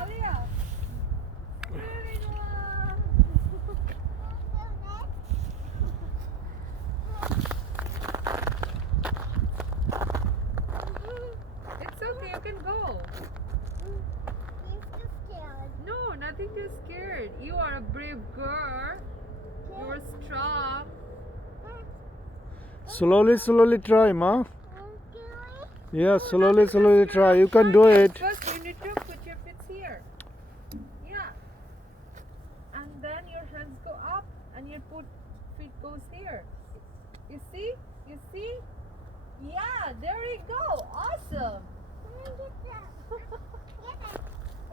Alia. It's okay, you can go. No, nothing to scared. You are a brave girl. You are strong. Slowly try, ma. Yeah, slowly try. You can do it. First, you need to put your feet here. Yeah. And then your hands go up and your feet goes here. You see? You see? Yeah, there you go. Awesome.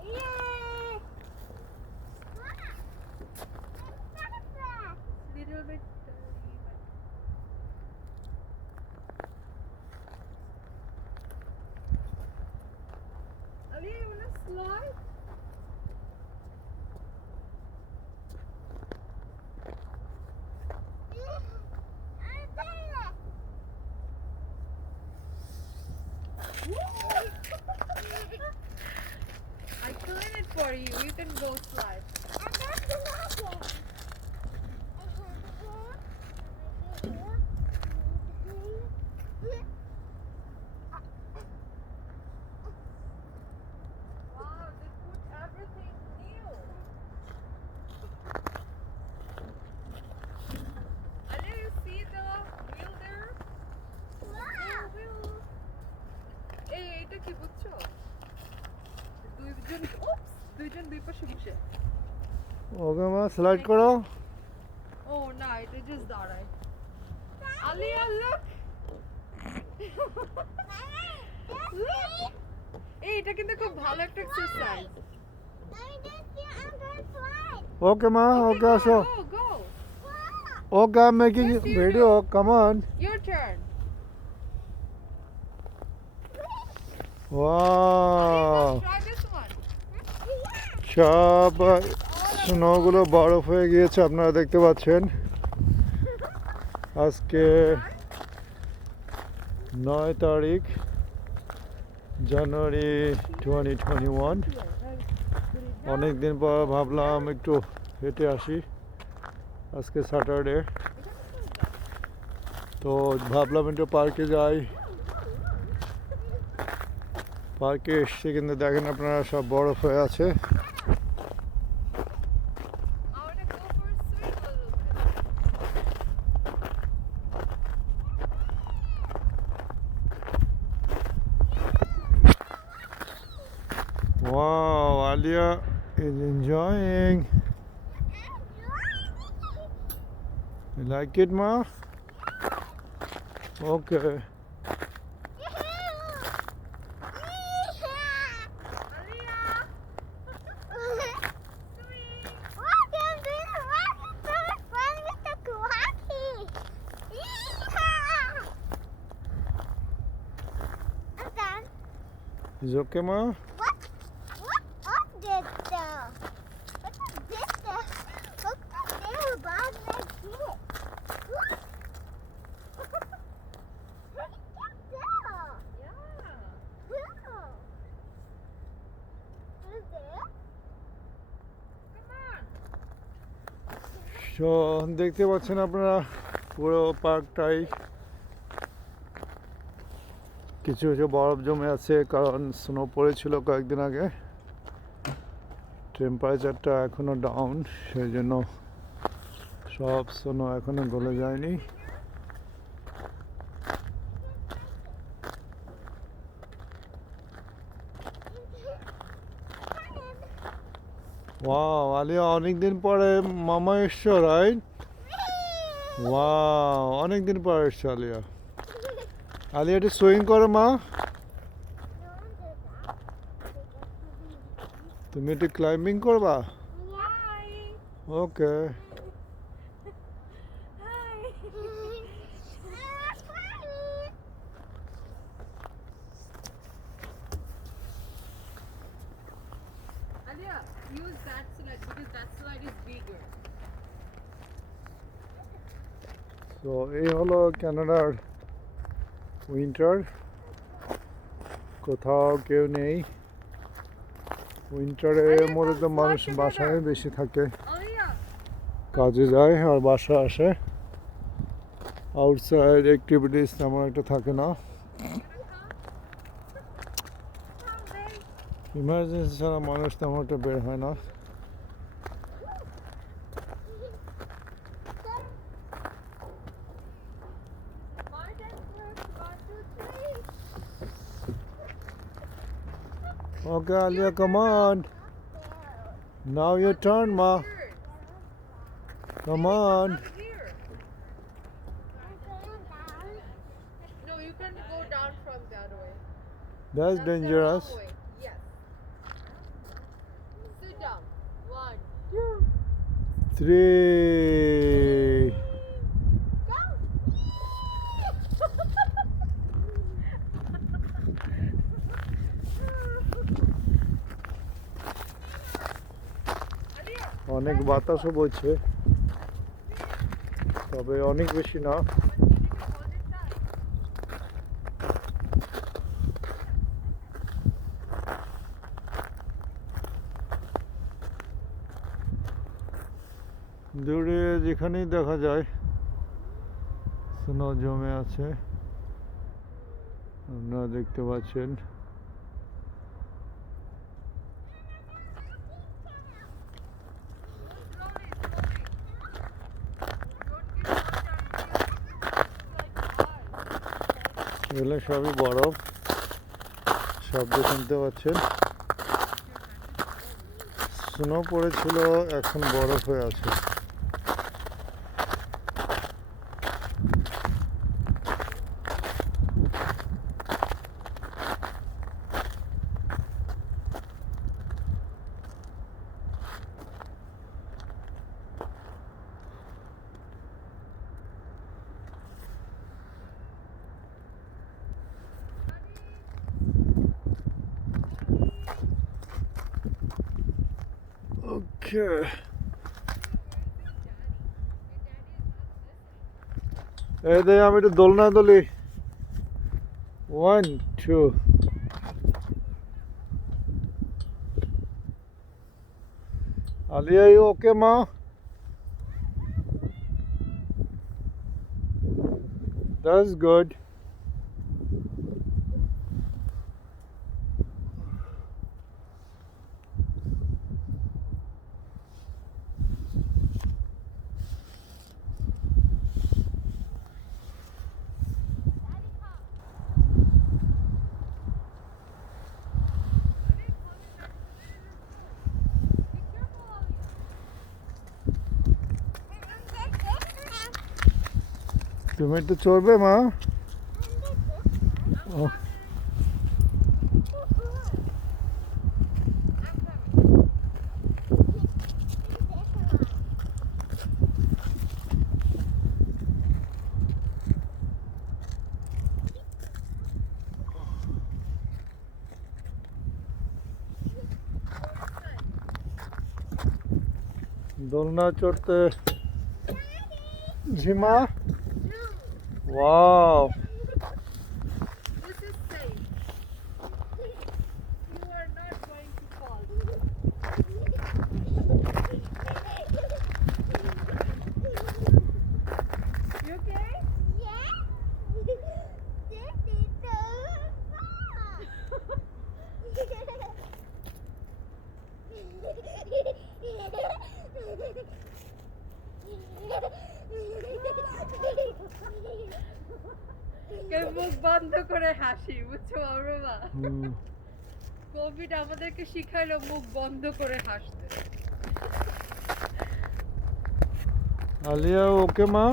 Yay! Little bit. Alia, you wanna slide? I clean it for you. You can go slide. Wow, they put everything new. Alia, you see the wheel there? Wheel. এই এটা কি বুঝছো? দুইজন দুই পাশে বসে। ওকে মা স্লাইড করো। ও না, এটা জাস্ট দাঁড়ায়। Alia, look. Look. এই এটা কিন্তু খুব ভালো একটা এক্সারসাইজ। Okay ma, okay আসো। Go. Okay, I'm making Yes, you video. Come on. Your turn. Wow. Try this one. সব স্নোগুলো বরফ হয়ে গিয়েছে, আপনারা দেখতে পাচ্ছেন। আজকে 9 তারিখ জানুয়ারি 2021। অনেক দিন পর ভাবলাম একটু হেঁটে আসি। আজকে স্যাটারডে, তো ভাবলাম একটু পার্কে যাই। পার্কে এসে কিন্তু দেখেন আপনারা সব বরফ হয়ে আছে। I wanna go for a swim a little bit. Wow, Alia is enjoying. You like it, ma? Okay. Is okay, ma? So দেখতে পাচ্ছেন আপনারা পুরো পার্কটাই কিছু কিছু বরফ জমে আছে, কারণ স্নো পড়েছিল কয়েকদিন আগে। টেম্পারেচারটা এখনো ডাউন, সেই জন্য সব স্নো এখনো গলে যায়নি। ওয়াও, আলিয়া অনেকদিন পরে মামা এসছো, রাইট? ওয়াও, অনেকদিন পরে এসছো আলিয়া। আলিয়া একটু সুইং করো মা। তুমি একটু ক্লাইম্বিং করবা? ওকে। Alia, use that slide because that slide is bigger. তো এই হলো কানাডার উইন্টার। কোথাও কেউ নেই, উইন্টারে Alia, মূলত come মানুষ squat বাসায় together. বেশি থাকে, Alia, কাজে যায় আর বাসা আসে। আউটসাইড অ্যাক্টিভিটিস তেমন একটা থাকে না। you come, babe. ইমার্জেন্সি ছাড়া মানুষ তেমন একটা বের হয় না। My turn first. 1, 2, 3. Okay Alia, come on, now your turn মা, come on. Come here. No, you can go down from the other way. That's That's the dangerous. wrong way. Yes. Sit down. 1, 2. 3 Go. Alia, অনেক বাতাসও বইছে, তবে অনেক বেশি না। but you need to hold it tight. দূরে যেখানেই দেখা যায় স্নো জমে আছে, আপনারা দেখতে পাচ্ছেন। এগুলো সবই বরফ, শব্দ শুনতে পাচ্ছেন। স্নো পড়েছিল, এখন বরফ হয়ে আছে। ওকে, এই দে আমি একটু দোলনা দোলি। 1 2 আলিয়া, ইউ ওকে মা? That's good. তুমি একটু চড়বে মা? ও, দোলনা চড়তে ঝিমা। Wow, This is safe. You are not going to fall. You okay? মুখ বন্ধ করে হাসি, বুঝছো বাবা? হুম, কোভিড আমাদেরকে শিখাইলো মুখ বন্ধ করে হাসতে। আলিয়া ওকে মা?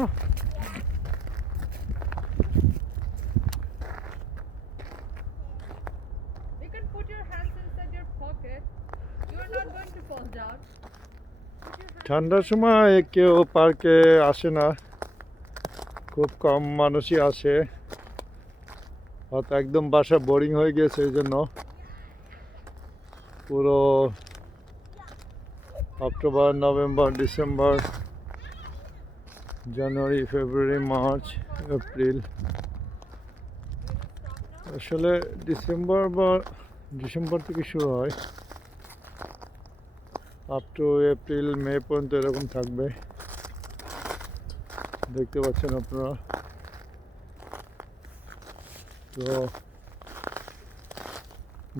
You can put your hands inside your pocket. You are not going to fall down. Put your hands ঠান্ডার সময় কেউ পার্কে আসে না, খুব কম মানুষই আসে, হয়তো একদম বাসা বোরিং হয়ে গেছে, এই জন্য পুরো অক্টোবর, নভেম্বর, ডিসেম্বর, জানুয়ারি, ফেব্রুয়ারি, মার্চ, এপ্রিল, আসলে ডিসেম্বর থেকে শুরু হয়। আপ টু এপ্রিল মে পর্যন্ত এরকম থাকবে, দেখতে পাচ্ছেন আপনারা। তো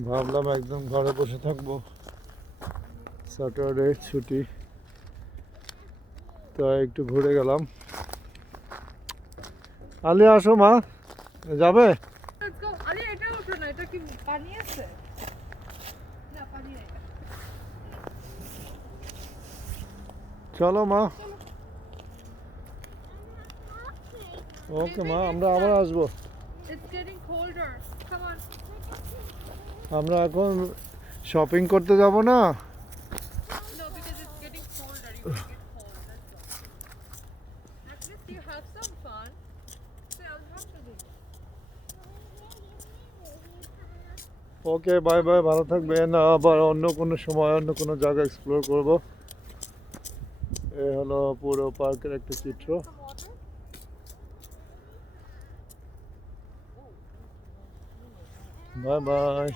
ভাবলাম একদম ঘরে বসে থাকবো, স্যাটারডে ছুটি, তাই একটু ঘুরে গেলাম। আলিয়া আসো মা, যাবে? Let's go. আলিয়া এটা ওঠো না, এটা কি পানি আছে? না পানি নেই। চলো মা। ওকে মা, আমরা আবার আসবো। It's getting colder. Come on. আমরা এখন শপিং করতে যাব না? No, because it's getting colder. You will get cold. That's why. At least you have some fun. Say alhamdulillah. Okay, bye bye, ভালো থাকবেন। আবার অন্য কোনো সময় অন্য কোনো জায়গা এক্সপ্লোর করব। এ হলো পুরো পার্কের একটা চিত্র। Some water. Bye bye.